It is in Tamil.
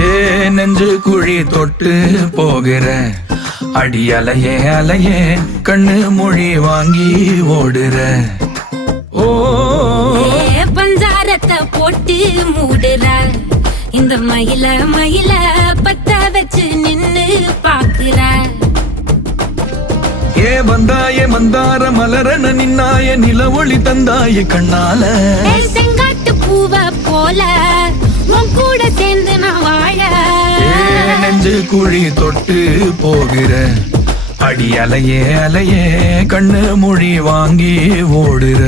ஏ நெஞ்சு குழி தொட்டு போகிற அடி அலையே அலையே கண்ணு மொழி வாங்கி ஓடுற. ஓ பஞ்சாரத்தை போட்டு மூடுற இந்த மயில மயில பத்த வச்சு நின்னு பாக்குற. ஏ வந்தாய மந்தார மலரன நின்னாய நில ஒளி தந்தாய கண்ணால. செங்காட்டு பூவ போல உன் கூட சேர்ந்து நான் வாழ. நெஞ்சு குழி தொட்டு போகிற அடி அலையே அலையே கண்ணு மொழி வாங்கி ஓடுற.